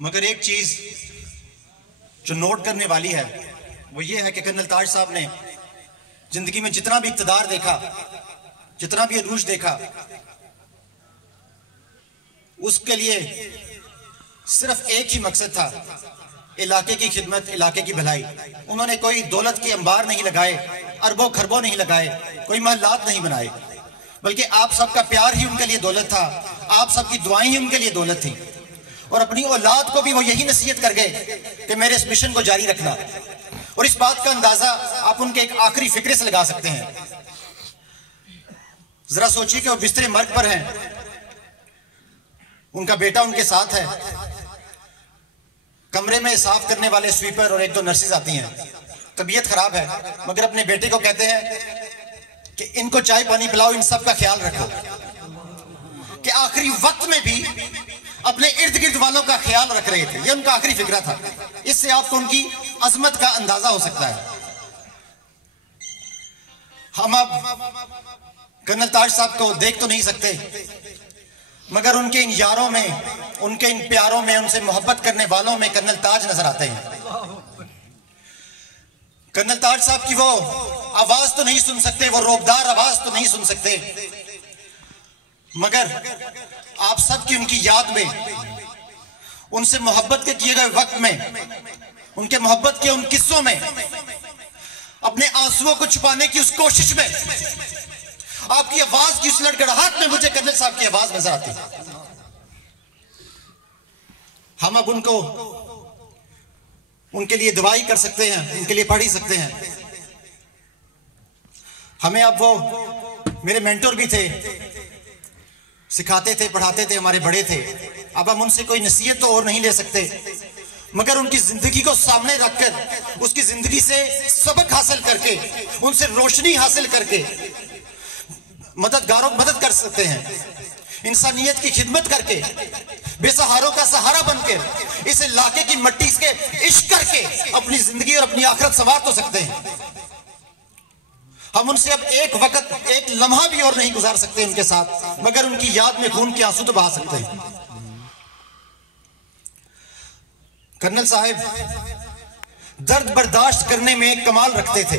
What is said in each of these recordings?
मगर एक चीज जो नोट करने वाली है वो ये है कि कर्नल ताज साहब ने जिंदगी में जितना भी इक़्तिदार देखा, जितना भी अरूज देखा, उसके लिए सिर्फ एक ही मकसद था, इलाके की खिदमत, इलाके की भलाई। उन्होंने कोई दौलत के अंबार नहीं लगाए, अरबों खरबों नहीं लगाए, कोई महल्लात नहीं बनाए, बल्कि आप सबका प्यार ही उनके लिए दौलत था, आप सबकी दुआएं ही उनके लिए दौलत थी। और अपनी औलाद को भी वो यही नसीहत कर गए कि मेरे इस मिशन को जारी रखना। और इस बात का अंदाजा आप उनके एक आखिरी फिक्रे से लगा सकते हैं। जरा सोचिए कि वो बिस्तरे मर्ग पर हैं, उनका बेटा उनके साथ है, कमरे में साफ करने वाले स्वीपर और एक दो नर्सेज आती हैं, तबीयत खराब है, मगर अपने बेटे को कहते हैं कि इनको चाय पानी पिलाओ, इन सब का ख्याल रखो। कि आखिरी वक्त में भी अपने इर्द गिर्द वालों का ख्याल रख रहे थे, यह उनका आखिरी फिक्रा था। इससे आपको उनकी अजमत का अंदाजा हो सकता है। हम अब कर्नल ताज साहब को देख तो नहीं सकते, मगर उनके इन यारों में, उनके इन प्यारों में, उनसे मोहब्बत करने वालों में कर्नल ताज नजर आते हैं। कर्नल ताज साहब की वो आवाज तो नहीं सुन सकते, वो रोबदार आवाज तो नहीं सुन सकते, मगर आप सबकी उनकी याद में, उनसे मोहब्बत के किए गए वक्त में, उनके मोहब्बत के उन किस्सों में, अपने आंसुओं को छुपाने की उस कोशिश में, आपकी आवाज की उस लड़खड़ाहट में मुझे कर्नल साहब की आवाज नजर आती है। हम अब उनको, उनके लिए दुआई कर सकते हैं, उनके लिए पढ़ ही सकते हैं। हमें अब वो मेरे मेंटोर भी थे, सिखाते थे, पढ़ाते थे, हमारे बड़े थे। अब हम उनसे कोई नसीहत तो और नहीं ले सकते, मगर उनकी जिंदगी को सामने रखकर, उसकी जिंदगी से सबक हासिल करके, उनसे रोशनी हासिल करके मददगारों मदद कर सकते हैं। इंसानियत की खिदमत करके, बेसहारों का सहारा बनकर, इस इलाके की मट्टी के इश्क करके अपनी जिंदगी और अपनी आखिरत संवार तो सकते हैं। हम उनसे अब एक वक्त, एक लम्हा भी और नहीं गुजार सकते उनके साथ, मगर उनकी याद में खून के आंसू तो बहा सकते हैं। कर्नल साहब दर्द बर्दाश्त करने में कमाल रखते थे,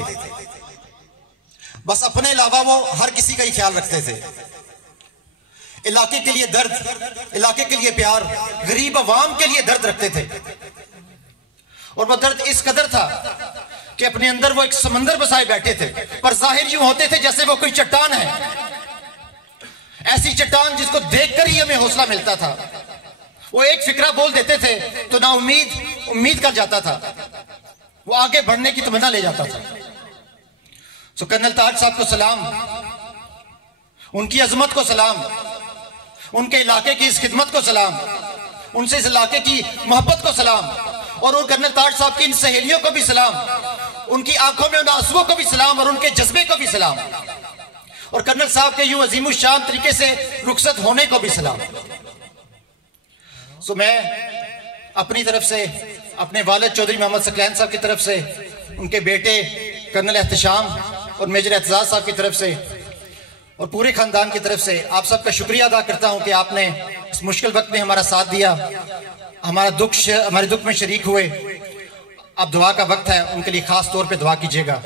बस अपने अलावा वो हर किसी का ही ख्याल रखते थे। इलाके के लिए दर्द, इलाके के लिए प्यार, गरीब अवाम के लिए दर्द रखते थे। और वो दर्द इस कदर था कि अपने अंदर वो एक समंदर बसाए बैठे थे, पर जाहिर यूं होते थे जैसे वो कोई चट्टान है, ऐसी चट्टान जिसको देखकर ही हमें हौसला मिलता था। वो एक फिक्रा बोल देते थे तो ना उम्मीद कर जाता था, वो आगे बढ़ने की तमन्ना ले जाता था। तो कर्नल ताज साहब को सलाम, उनकी अजमत को सलाम, उनके इलाके की इस खिदमत को सलाम, उनसे इस इलाके की मोहब्बत को सलाम, और उन कर्नल ताज साहब की इन सहेलियों को भी सलाम, उनकी आंखों में उन आंसुओं को भी सलाम, और उनके जज्बे को भी सलाम, और कर्नल साहब के यूं अजीम शान तरीके से रुखसत होने को भी सलाम। तो मैं अपनी तरफ से, अपने वालिद चौधरी मोहम्मद सकलैन साहब की तरफ से, उनके बेटे कर्नल एहतशाम और मेजर एतजाज साहब की तरफ से, और पूरे खानदान की तरफ से आप सबका शुक्रिया अदा करता हूं कि आपने इस मुश्किल वक्त में हमारा साथ दिया, हमारे दुख में शरीक हुए। अब दुआ का वक्त है, उनके लिए खास तौर पे दुआ कीजिएगा।